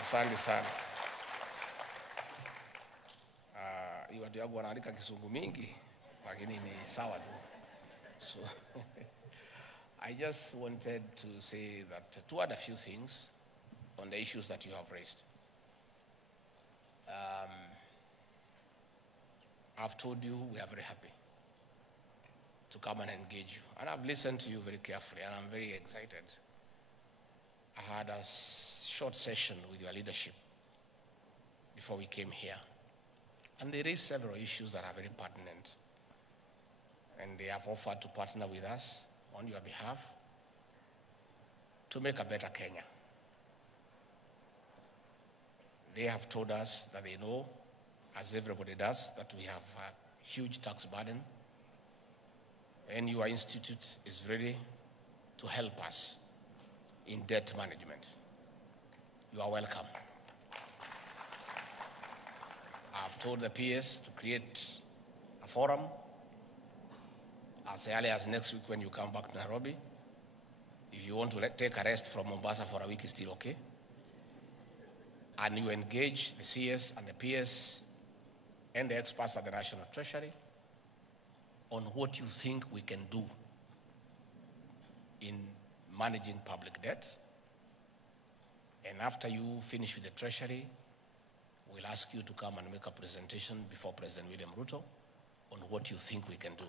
Asante sana. Watu yangu wanaandika Kisungu mingi, lakini ni sawa tu. So I just wanted to say that to add a few things on the issues that you have raised. I've told you we are very happy to come and engage you. And I've listened to you very carefully, and I'm very excited. I had a short session with your leadership before we came here. And there is several issues that are very pertinent. And they have offered to partner with us on your behalf to make a better Kenya. They have told us that they know, as everybody does, that we have a huge tax burden, and your institute is ready to help us in debt management. You are welcome. I've told the PS to create a forum as early as next week when you come back to Nairobi. If you want to take a rest from Mombasa for a week, it's still okay. And you engage the CS and the PS and the experts at the National Treasury on what you think we can do in managing public debt. And after you finish with the Treasury, we'll ask you to come and make a presentation before President William Ruto on what you think we can do.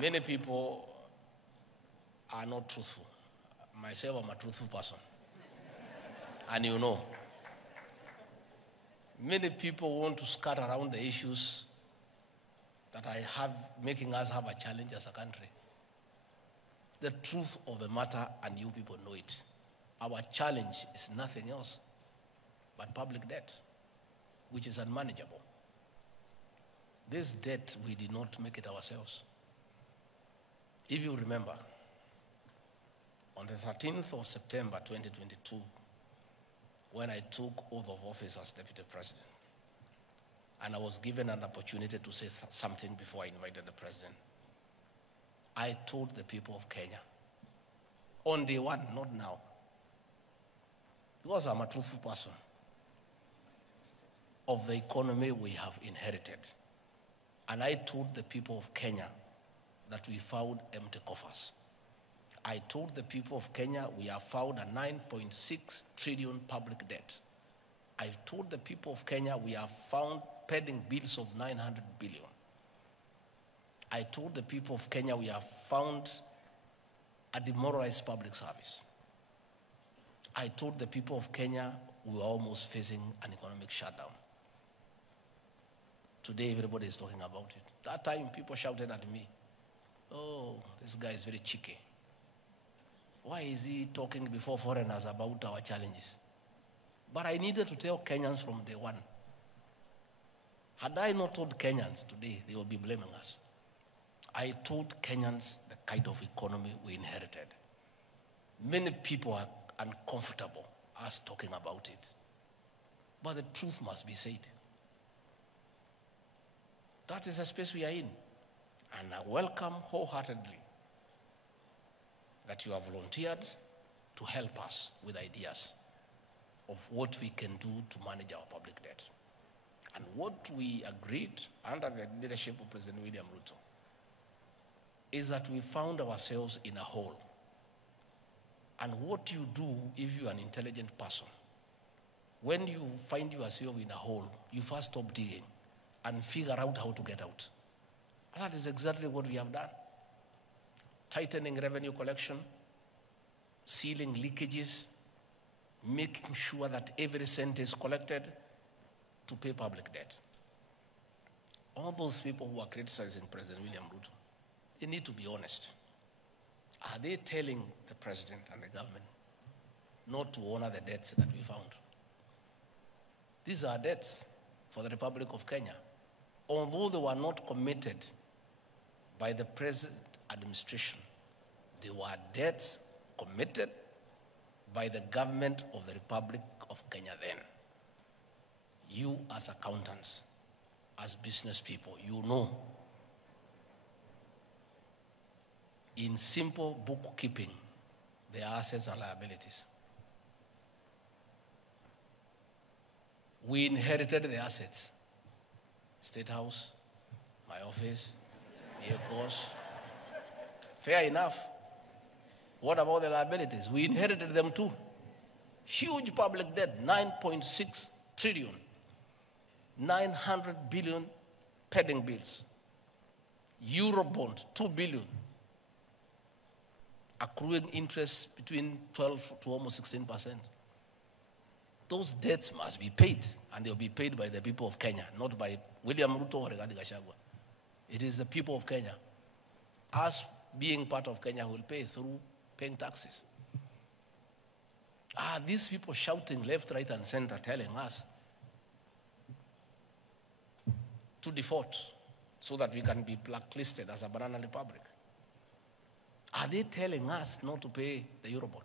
Many people are not truthful. Myself, I'm a truthful person. And you know, many people want to skirt around the issues that I have, making us have a challenge as a country. The truth of the matter, and you people know it. Our challenge is nothing else but public debt, which is unmanageable. This debt, we did not make it ourselves. If you remember, on the 13th of September 2022, when I took oath of office as Deputy President, and I was given an opportunity to say something before I invited the President, I told the people of Kenya, on day one, not now, because I'm a truthful person, of the economy we have inherited. And I told the people of Kenya that we found empty coffers. I told the people of Kenya we have found a 9.6 trillion public debt. I told the people of Kenya we have found pending bills of 900 billion. I told the people of Kenya we have found a demoralized public service. I told the people of Kenya we were almost facing an economic shutdown. Today everybody is talking about it. That time people shouted at me, oh, this guy is very cheeky. Why is he talking before foreigners about our challenges? But I needed to tell Kenyans from day one. Had I not told Kenyans today, they would be blaming us. I told Kenyans the kind of economy we inherited. Many people are uncomfortable us talking about it. But the truth must be said. That is the space we are in. And I welcome wholeheartedly that you have volunteered to help us with ideas of what we can do to manage our public debt. And what we agreed under the leadership of President William Ruto is that we found ourselves in a hole. And what you do if you're an intelligent person, when you find yourself in a hole, you first stop digging and figure out how to get out. And that is exactly what we have done. Tightening revenue collection, sealing leakages, making sure that every cent is collected to pay public debt. All those people who are criticizing President William Ruto, they need to be honest. Are they telling the president and the government not to honor the debts that we found? These are debts for the Republic of Kenya. Although they were not committed by the present administration, they were debts committed by the government of the Republic of Kenya then. You as accountants, as business people, you know, in simple bookkeeping, there are assets and liabilities. We inherited the assets. State House, my office, vehicles. Fair enough. What about the liabilities? We inherited them too. Huge public debt, 9.6 trillion, 900 billion pending bills. Eurobond, 2 billion. Accruing interest between 12 to almost 16%. Those debts must be paid, and they'll be paid by the people of Kenya, not by William Ruto or Gachagua. It is the people of Kenya. Us being part of Kenya will pay through paying taxes. These people shouting left, right, and center telling us to default so that we can be blacklisted as a banana republic. Are they telling us not to pay the Eurobond?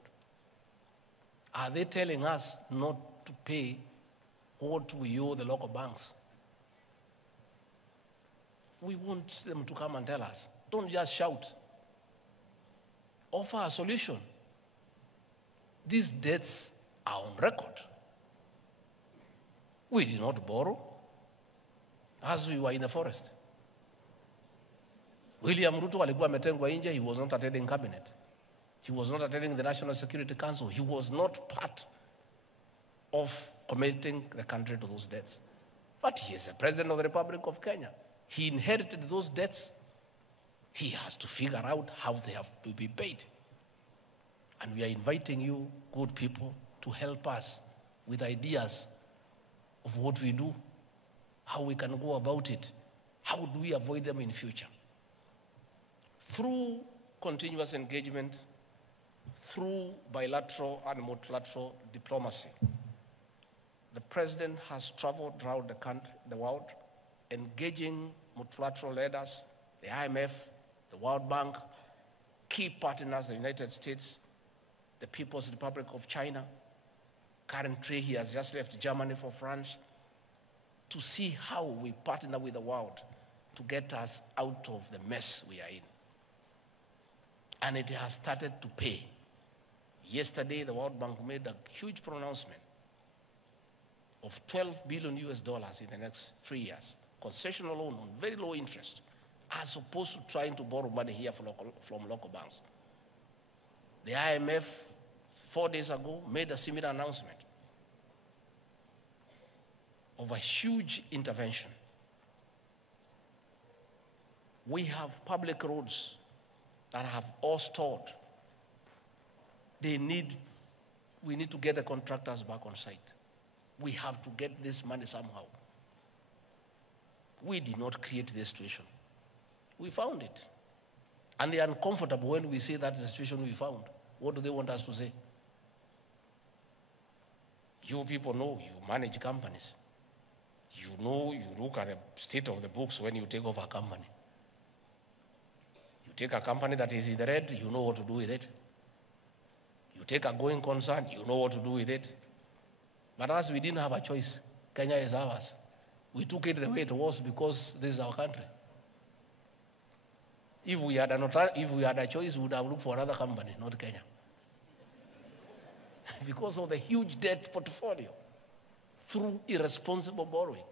Are they telling us not to pay what we owe the local banks? We want them to come and tell us. Don't just shout. Offer a solution. These debts are on record. We did not borrow as we were in the forest. William Ruto alikuwa ametengwa nje. He was not attending cabinet. He was not attending the National Security Council. He was not part of committing the country to those debts. But he is the President of the Republic of Kenya. He inherited those debts. He has to figure out how they have to be paid. And we are inviting you, good people, to help us with ideas of what we do, how we can go about it, how do we avoid them in future. Through continuous engagement, through bilateral and multilateral diplomacy, the President has traveled around the country, the world, engaging multilateral leaders, the IMF, the World Bank, key partners, the United States, the People's Republic of China. Currently, he has just left Germany for France to see how we partner with the world to get us out of the mess we are in. And it has started to pay. Yesterday, the World Bank made a huge pronouncement of $12 billion in the next 3 years. Concessional loan on very low interest, as opposed to trying to borrow money here from local banks. The IMF, 4 days ago, made a similar announcement of a huge intervention. We have public roads that have all stalled. We need to get the contractors back on site. We have to get this money somehow. We did not create this situation. We found it. And they are uncomfortable when we say that's the situation we found. What do they want us to say? You people know you manage companies. You know you look at the state of the books when you take over a company. You take a company that is in the red, you know what to do with it. You take a going concern, you know what to do with it. But us, we didn't have a choice. Kenya is ours. We took it the way it was because this is our country. If we had a choice, we would have looked for another company, not Kenya. Because of the huge debt portfolio through irresponsible borrowing.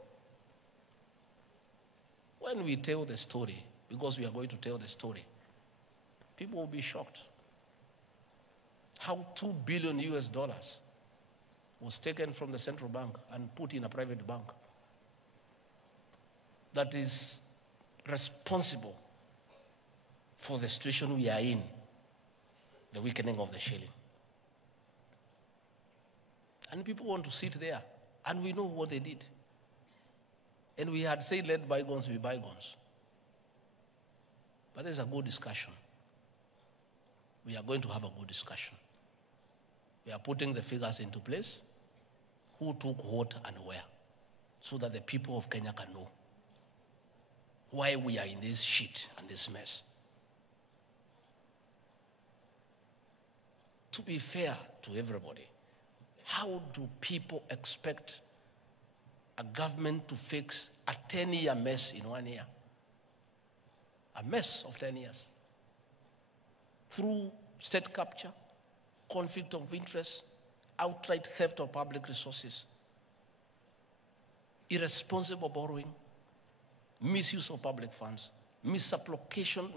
When we tell the story, because we are going to tell the story, people will be shocked. How $2 billion was taken from the central bank and put in a private bank that is responsible for the situation we are in, the weakening of the shilling. And people want to sit there, and we know what they did. And we had said, let bygones be bygones. But there's a good discussion. We are going to have a good discussion. We are putting the figures into place, who took what and where, so that the people of Kenya can know why we are in this shit and this mess. To be fair to everybody, how do people expect a government to fix a 10-year mess in 1 year? A mess of 10 years. Through state capture, conflict of interest, outright theft of public resources. irresponsible borrowing, misuse of public funds, misapplication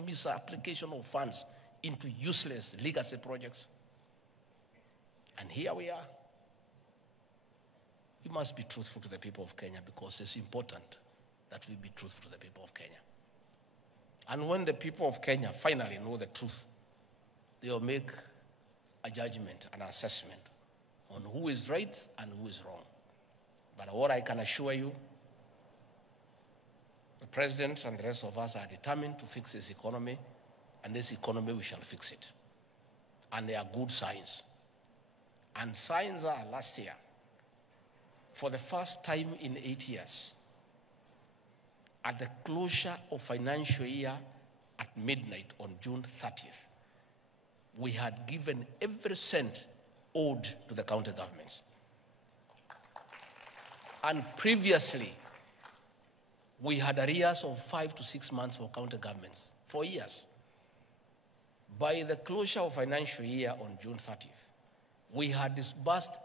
of funds into useless legacy projects. And here we are. We must be truthful to the people of Kenya because it's important that we be truthful to the people of Kenya. And when the people of Kenya finally know the truth, they will make a judgment, an assessment on who is right and who is wrong. But what I can assure you, the president and the rest of us are determined to fix this economy, and this economy we shall fix it. And there are good signs. And signs are last year, for the first time in 8 years, at the closure of financial year at midnight on June 30th, we had given every cent owed to the county governments. And previously, we had arrears of 5 to 6 months for county governments, for years. By the closure of financial year on June 30th, we had disbursed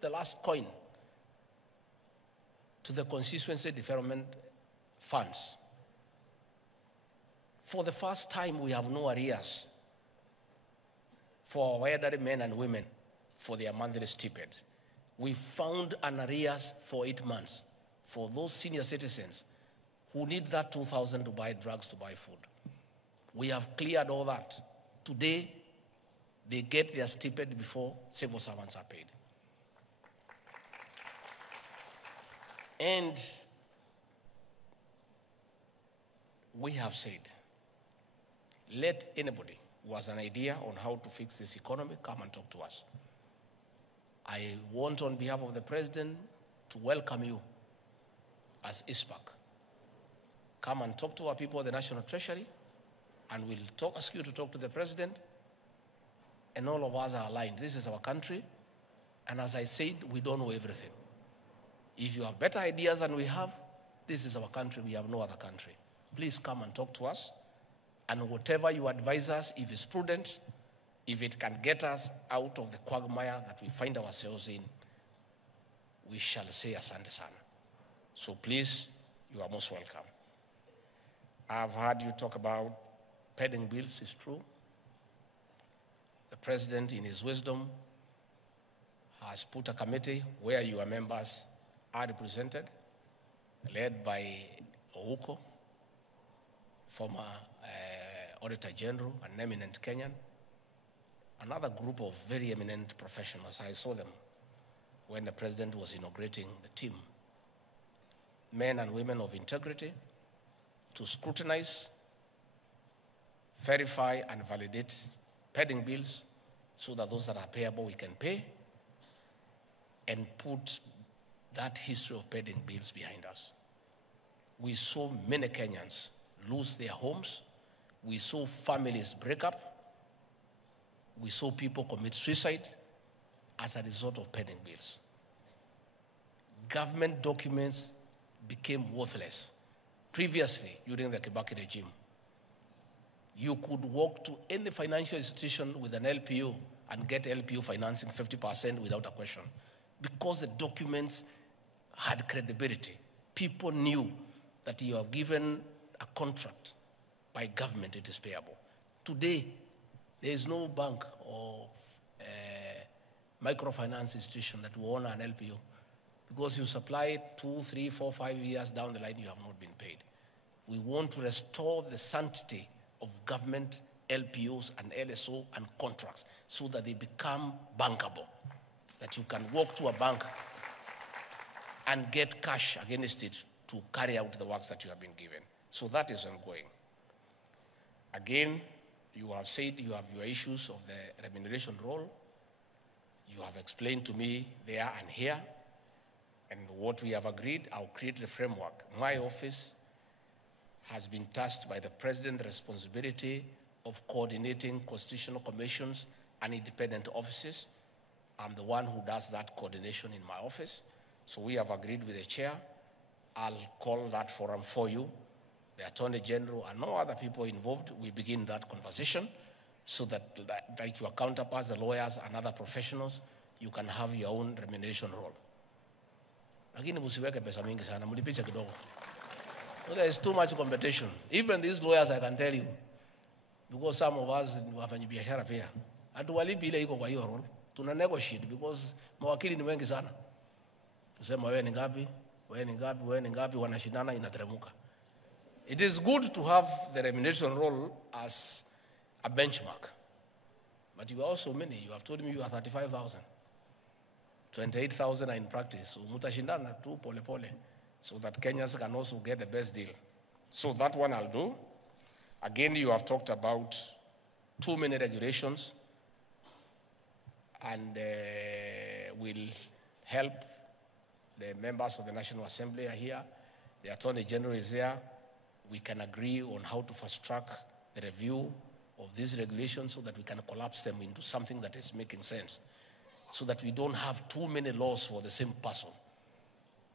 the last coin to the constituency development funds. For the first time, we have no arrears for our elderly men and women for their monthly stipend. We found an arrears for 8 months for those senior citizens who need that 2,000 to buy drugs, to buy food. We have cleared all that. Today, they get their stipend before civil servants are paid. And we have said, let anybody who has an idea on how to fix this economy come and talk to us. I want, on behalf of the president, to welcome you as ISPAC. Come and talk to our people at the National Treasury, and we'll ask you to talk to the president, and all of us are aligned. This is our country, and as I said, we don't know everything. If you have better ideas than we have, this is our country. We have no other country. Please come and talk to us, and whatever you advise us, if it's prudent, if it can get us out of the quagmire that we find ourselves in, we shall say asante sana. So please, you are most welcome. I've heard you talk about pending bills. It's true. The president, in his wisdom, has put a committee where your members are represented, led by Uhuru, former Auditor General, an eminent Kenyan, another group of very eminent professionals. I saw them when the president was inaugurating the team. Men and women of integrity to scrutinize, verify, and validate pending bills so that those that are payable we can pay, and put that history of pending bills behind us. We saw many Kenyans lose their homes. We saw families break up. We saw people commit suicide as a result of pending bills. Government documents became worthless. Previously, during the Kibaki regime, you could walk to any financial institution with an LPO and get LPO financing 50% without a question, because the documents had credibility. People knew that you have given a contract by government, it is payable. Today, there is no bank or microfinance institution that will honor an LPO, because you supply 2, 3, 4, 5 years down the line, you have not been paid. We want to restore the sanctity of government LPOs and LSO and contracts so that they become bankable, that you can walk to a bank and get cash against it to carry out the works that you have been given. So that is ongoing. Again, you have said you have your issues of the remuneration role. You have explained to me there and here, and what we have agreed, I'll create the framework. My office has been tasked by the president the responsibility of coordinating constitutional commissions and independent offices. I'm the one who does that coordination in my office. So we have agreed with the chair. I'll call that forum for you, the Attorney General and no other people involved. We begin that conversation so that, like your counterparts, the lawyers and other professionals, you can have your own remuneration role. Lakini msiweke pesa mingi sana, mlipiche kidogo. There is too much competition. Even these lawyers, I can tell you, because some of us wafanyi biashara pia, hatuwalipi ile iko kwa hiyo role. Tuna negotiate because mawakili ni wengi sana. Tusema wewe ni ngapi, wewe ni ngapi, wewe ni ngapi, wanashindana inateremuka. It is good to have the remuneration role as a benchmark. But you are also many. You have told me you are 35,000. 28,000 are in practice. So mutashindana tu pole pole so that Kenyans can also get the best deal. So that one I'll do. Again, you have talked about too many regulations and will help. The members of the National Assembly are here. The Attorney General is there. We can agree on how to fast track the review of these regulations so that we can collapse them into something that is making sense, so that we don't have too many laws for the same person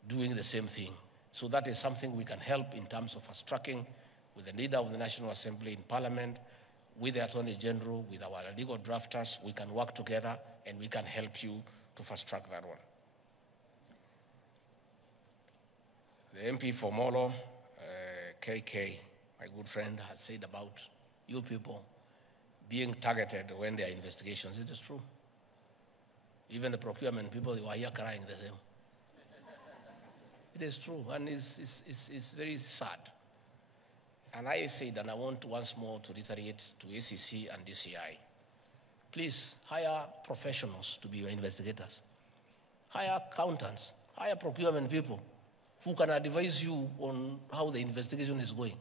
doing the same thing. So that is something we can help in terms of fast tracking with the leader of the National Assembly in Parliament, with the Attorney General, with our legal drafters. We can work together and we can help you to fast track that one. The MP for Molo, KK, my good friend, has said about you people being targeted when there are investigations. It is true. Even the procurement people who are here crying the same. It is true, and it's very sad. And I said, and I want once more to reiterate to ACC and DCI, please hire professionals to be your investigators. Hire accountants, hire procurement people who can advise you on how the investigation is going.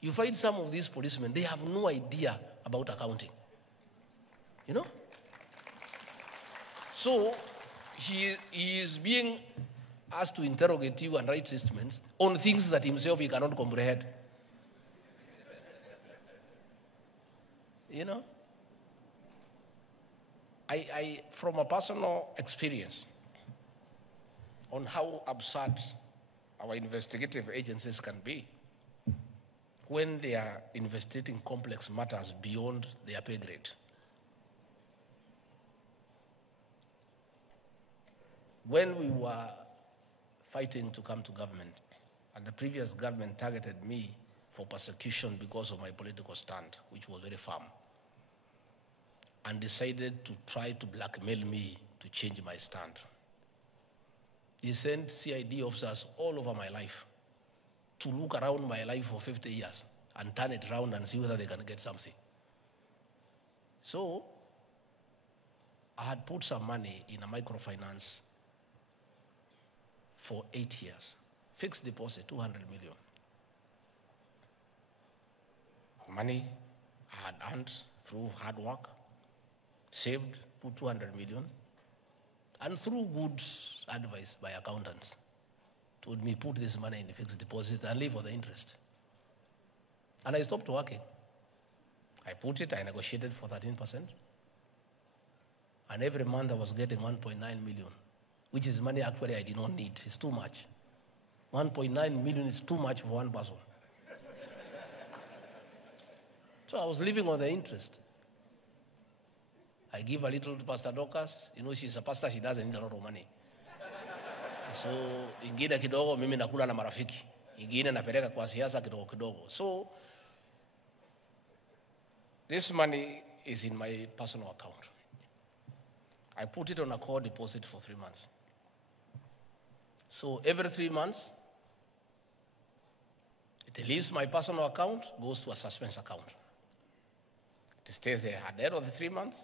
You find some of these policemen, they have no idea about accounting. You know? So he is being asked to interrogate you and write statements on things that himself he cannot comprehend. You know? I from a personal experience on how absurd our investigative agencies can be when they are investigating complex matters beyond their pay grade. When we were fighting to come to government, and the previous government targeted me for persecution because of my political stand, which was very firm, and decided to try to blackmail me to change my stand. They sent CID officers all over my life to look around my life for 50 years and turn it around and see whether they can get something. So I had put some money in a microfinance for 8 years. Fixed deposit, 200 million. Money I had earned through hard work, saved, put 200 million, and through good advice by accountants, told me, put this money in the fixed deposit and live for the interest. And I stopped working. I put it, I negotiated for 13%. And every month I was getting 1.9 million, which is money actually I did not need. It's too much. 1.9 million is too much for one person. So I was living on the interest. I give a little to Pastor Dorcas. You know, she's a pastor, she doesn't need a lot of money. So, ingine kidogo, mimi nakula na marafiki. Ingine napeleka kwa siasa kidogo kidogo. So, this money is in my personal account. I put it on a core deposit for 3 months. So, every 3 months, it leaves my personal account, goes to a suspense account. It stays there. At the end of the 3 months,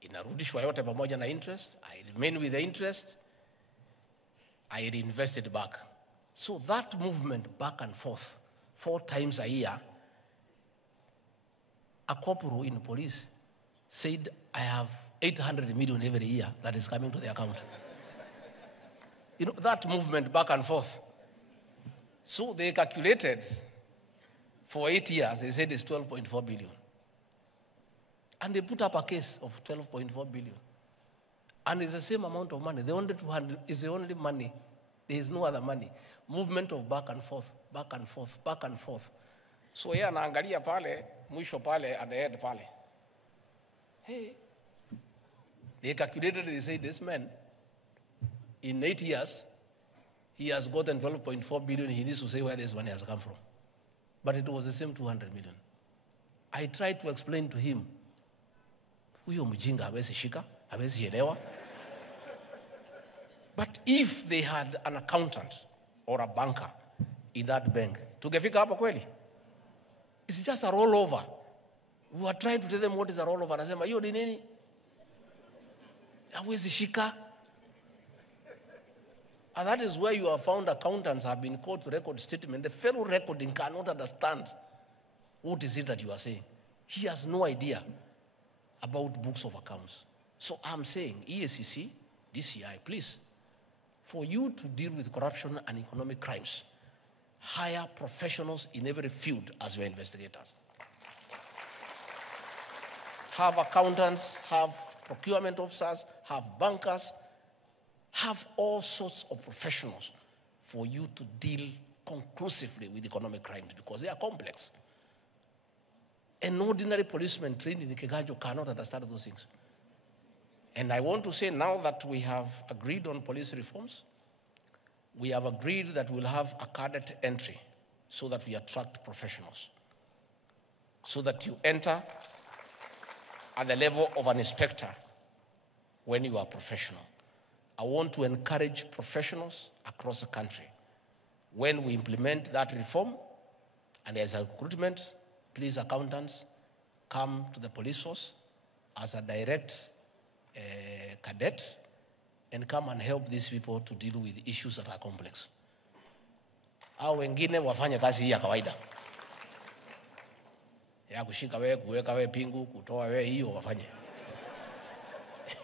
inarudishwa yote pamoja na interest. I remain with the interest. I reinvest it back. So that movement back and forth, 4 times a year, a corporal in police said, I have 800 million every year that is coming to the account. You know, that movement back and forth. So they calculated for 8 years, they said it's 12.4 billion. And they put up a case of 12.4 billion. And it's the same amount of money. The only 200 is the only money. There is no other money. Movement of back and forth, back and forth, back and forth. So here anaangalia pale, mwisho pale, at the head pale. Hey, they calculated, they say this man, in 8 years, he has gotten 12.4 billion. He needs to say where this money has come from. But it was the same 200 million. I tried to explain to him, huyo mjinga hawezi shika, hawezi elewa. But if they had an accountant or a banker in that bank, tungefika hapa kweli? It's just a rollover. We are trying to tell them what is a rollover. Anasema, hiyo ni nini? Hawezi shika. And that is where you have found accountants have been called to record statement. The fellow recording cannot understand what is it that you are saying. He has no idea about books of accounts. So I'm saying, EACC, DCI, please, for you to deal with corruption and economic crimes, hire professionals in every field as your investigators. Have accountants, have procurement officers, have bankers, have all sorts of professionals for you to deal conclusively with economic crimes because they are complex. An ordinary policeman trained in Kiganjo cannot understand those things. And I want to say now that we have agreed on police reforms, we have agreed that we'll have a cadet entry so that we attract professionals. So that you enter at the level of an inspector when you are professional. I want to encourage professionals across the country. When we implement that reform and there's a recruitment, please, accountants, come to the police force as a direct cadet and come and help these people to deal with issues that are complex. Hao wengine wafanye kazi hii ya kawaida. Ya kushika wewe, kuweka wewe pingu, kutoa wewe, hiyo wafanye.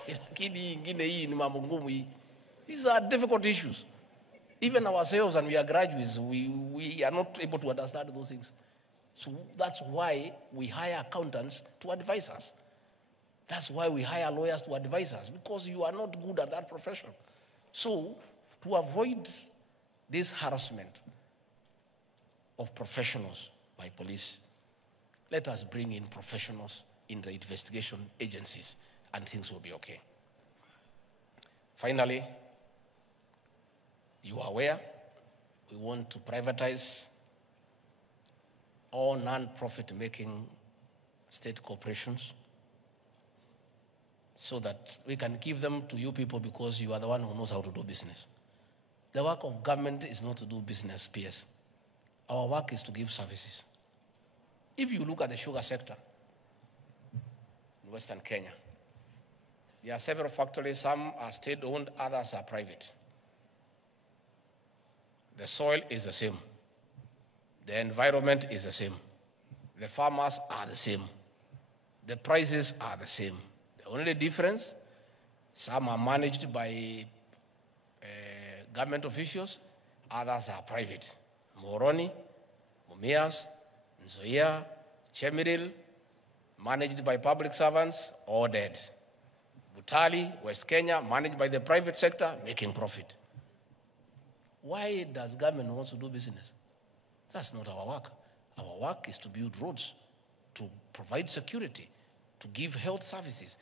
Lakini ingine hii ni mambo ngumu hii. These are difficult issues. Even ourselves, and we are graduates, we are not able to understand those things. So that's why we hire accountants to advise us. That's why we hire lawyers to advise us, because you are not good at that profession. So to avoid this harassment of professionals by police, let us bring in professionals in the investigation agencies and things will be okay. Finally, you are aware, we want to privatize all non-profit making state corporations so that we can give them to you people because you are the one who knows how to do business. The work of government is not to do business, PS. Our work is to give services. If you look at the sugar sector in Western Kenya, there are several factories, some are state-owned, others are private. The soil is the same. The environment is the same. The farmers are the same. The prices are the same. The only difference, some are managed by government officials, others are private. Moroni, Mumias, Nzoia, Chemiril, managed by public servants, or dead. Butali, West Kenya, managed by the private sector, making profit. Why does government want to do business? That's not our work. Our work is to build roads, to provide security, to give health services.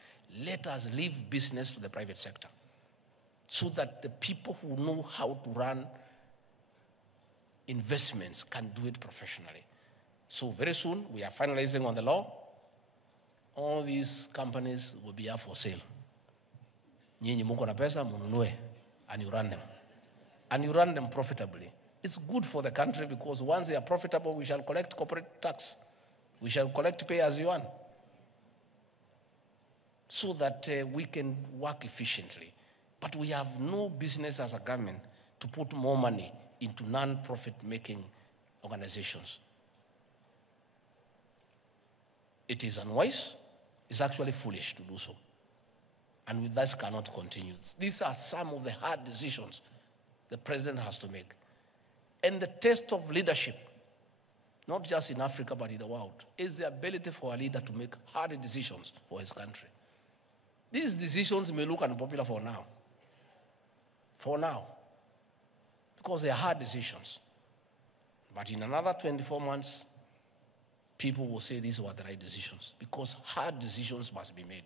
Let us leave business to the private sector so that the people who know how to run investments can do it professionally. So very soon, we are finalizing on the law. All these companies will be up for sale. Nyinyi muko na pesa, mununue, and you run them. And you run them profitably. It's good for the country because once they are profitable, we shall collect corporate tax. We shall collect pay as you earn. So that we can work efficiently. But we have no business as a government to put more money into non-profit making organizations. It is unwise. It's actually foolish to do so. And with this cannot continue. These are some of the hard decisions the president has to make. And the test of leadership, not just in Africa but in the world, is the ability for a leader to make hard decisions for his country. These decisions may look unpopular for now. For now. Because they are hard decisions. But in another 24 months, people will say these were the right decisions. Because hard decisions must be made.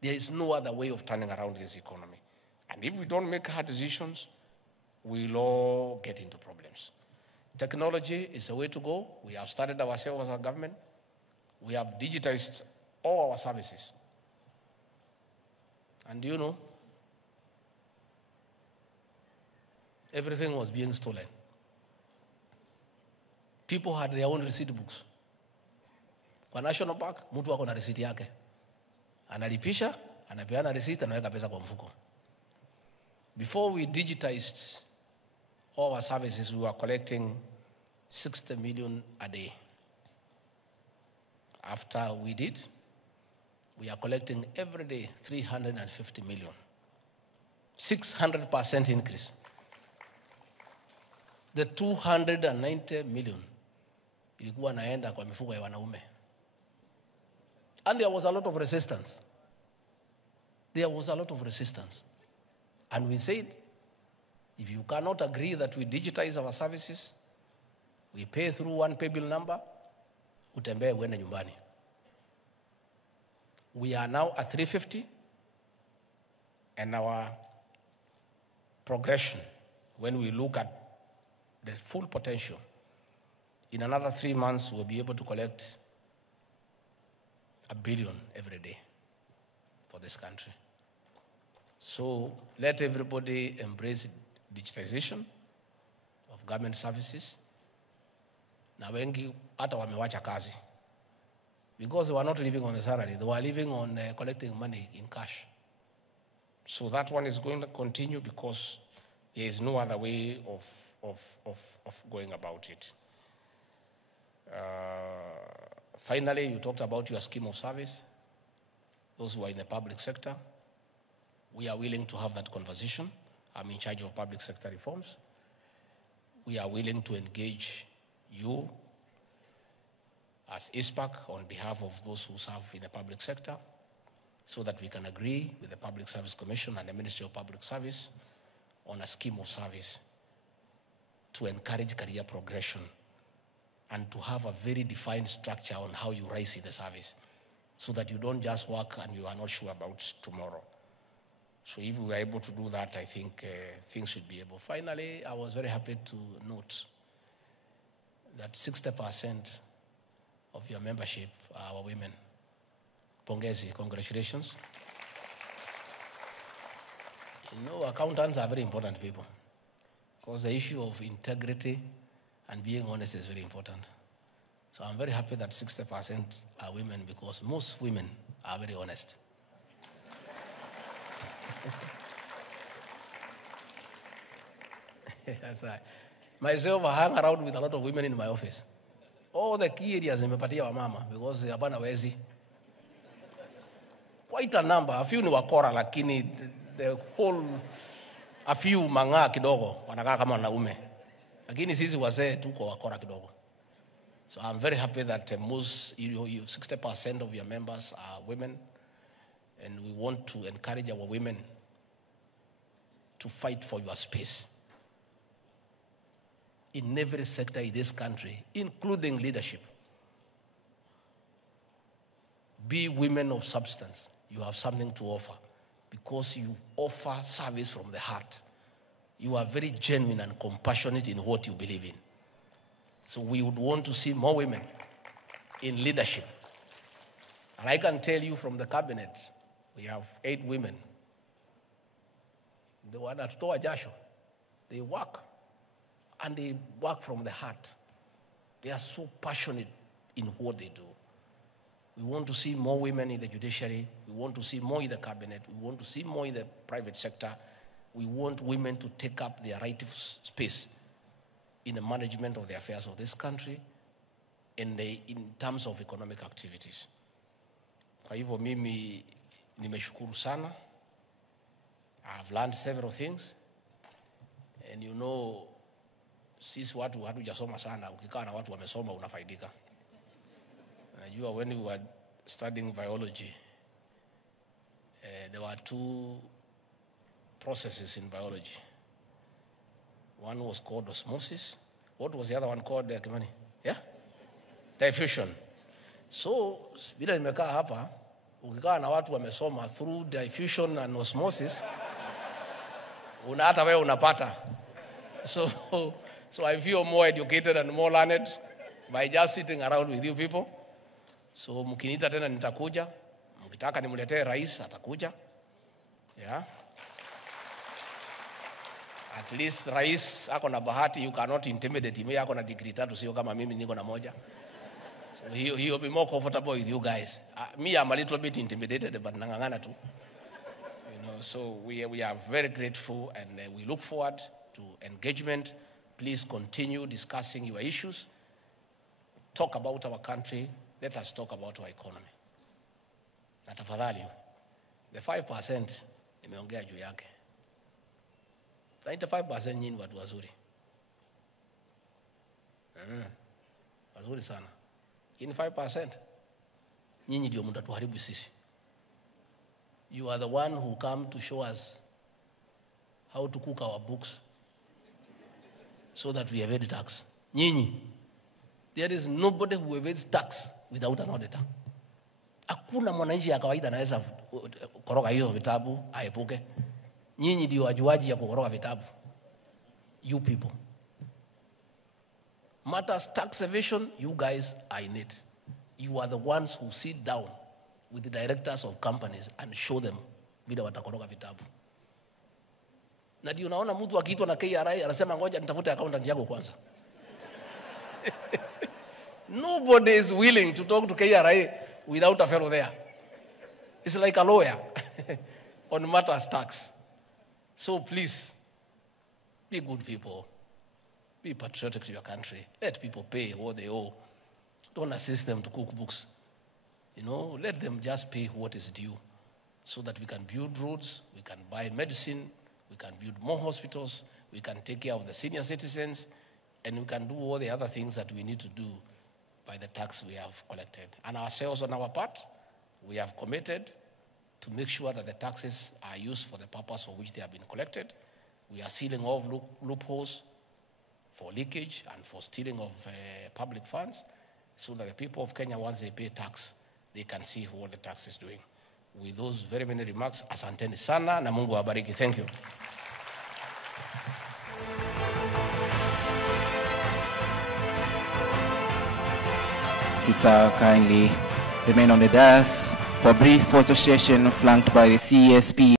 There is no other way of turning around this economy. And if we don't make hard decisions, we'll all get into problems. Technology is the way to go. We have started ourselves as a government. We have digitized all our services. And you know, everything was being stolen. People had their own receipt books. Kwa National Bank, mtu wako na receipt yake. Analipisha, anapeana receipt, anaweka pesa kwa mfuko. Before we digitized all our services, we were collecting 60 million a day. After we did, we are collecting every day 350 million. 600% increase. The 290 million ilikuwa naenda kwa mifuko ya wanaume. And there was a lot of resistance. There was a lot of resistance. And we said, if you cannot agree that we digitize our services, we pay through one pay bill number, utembee uende nyumbani. We are now at 350, and our progression, when we look at the full potential, in another 3 months, we'll be able to collect $1 billion every day for this country. So let everybody embrace digitization of government services. Na wengi hata wamewacha kazi. Because they were not living on a salary, they were living on collecting money in cash. So that one is going to continue because there is no other way of going about it. Finally, you talked about your scheme of service. Those who are in the public sector, we are willing to have that conversation. I'm in charge of public sector reforms. We are willing to engage you as ISPAC on behalf of those who serve in the public sector so that we can agree with the Public Service Commission and the Ministry of Public Service on a scheme of service to encourage career progression and to have a very defined structure on how you rise in the service so that you don't just work and you are not sure about tomorrow. So if we are able to do that, I think things should be able. Finally, I was very happy to note that 60% of your membership are our women. Pongezi, congratulations. You know, accountants are very important people because the issue of integrity and being honest is very important. So I'm very happy that 60% are women because most women are very honest. Yes, myself, I hang around with a lot of women in my office. All the key areas nimepatia wa mama because hapana wezi. Quite a number, a few ni wakora lakini the whole, a few manga kidogo wanakaa kama wanaume. Lakini sisi wazee tuko wakora kidogo. So I'm very happy that most, 60% of your members are women, and we want to encourage our women to fight for your space in every sector in this country, including leadership. Be women of substance. You have something to offer because you offer service from the heart. You are very genuine and compassionate in what you believe in. So we would want to see more women in leadership. And I can tell you from the cabinet, we have 8 women. The one at Toa Jasho, they work, and they work from the heart. They are so passionate in what they do. We want to see more women in the judiciary. We want to see more in the cabinet. We want to see more in the private sector. We want women to take up their rightful space in the management of the affairs of this country and in terms of economic activities. Kwa hivyo mimi nimeshukuru sana. I've learned several things. And you know, sisi watu hatujasoma sana, ukikaa na watu wamesoma unafaidika. Najua when we were studying biology, there were 2 processes in biology. One was called osmosis. What was the other one called, Kimani? Yeah? Diffusion. So, bila nimekaa hapa, ukikaa na watu wamesoma through diffusion and osmosis, hata wewe unapata. So I feel more educated and more learned by just sitting around with you people. So mkinita tena nitakuja. Mkitaka nimletee rais atakuja. Yeah. At least rais ako na bahati, you cannot intimidate him. Ako na degree 3 sio kama mimi niko na moja. So he will be more comfortable with you guys. Me, I'm a little bit intimidated, but nangangana too. So we are very grateful, and we look forward to engagement. Please continue discussing your issues. Talk about our country. Let us talk about our economy. Na tafadhali, the 5% nimeongea juu yake. 95% nyinyi watu wazuri. Wazuri sana. In 5%, nyinyi ndio mtatuharibu sisi. You are the one who come to show us how to cook our books so that we evade tax. Nyinyi. There is nobody who evades tax without an auditor. Hakuna mwananchi ya kawaida anaweza koroga hiyo vitabu aepuke. Nyinyi ndio wajuaji ya kukoroga vitabu. You people. Matters tax evasion, you guys are in it. You are the ones who sit down with the directors of companies and show them vile watakoroga vitabu. Na ndio unaona mtu akiitwa na KRA anasema ngoja nitafute accountant yangu kwanza. Nobody is willing to talk to KRA without a fellow there. It's like a lawyer on matters tax. So please, be good people. Be patriotic to your country. Let people pay what they owe. Don't assist them to cook books. Let them just pay what is due so that we can build roads, we can buy medicine, we can build more hospitals, we can take care of the senior citizens, and we can do all the other things that we need to do by the tax we have collected. And ourselves on our part, we have committed to make sure that the taxes are used for the purpose for which they have been collected. We are sealing off loopholes for leakage and for stealing of public funds so that the people of Kenya, once they pay tax, they can see what the tax is doing. With those very many remarks, asanteni sana na Mungu awabariki. Thank you. Sisa kindly remain on the dais for a brief photo session flanked by the CESP.